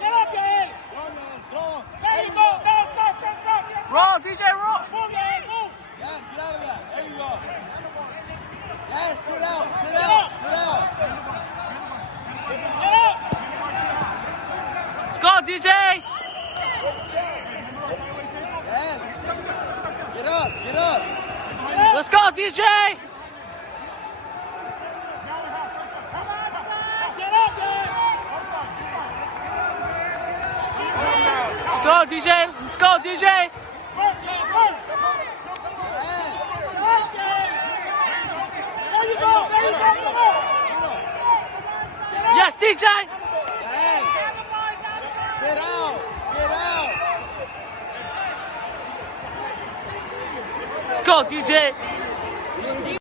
Get up, Jay. Run, man. Go. There you go. Go. Roll, DJ, roll. Move your head. Move. Yeah, get out of that. There you go. Yeah, sit out. Sit Get out. up. Sit out. Get up. Let's go, DJ. Yeah. Get up. Get up. Let's go, DJ. Get up, Jay. Let's go, DJ. Let's go, DJ. Work, Jay. Work. Work, Jay. There you go. There you go. Come on. Get up. Yes, DJ. Hey. Get out. Get out. Let's go, DJ.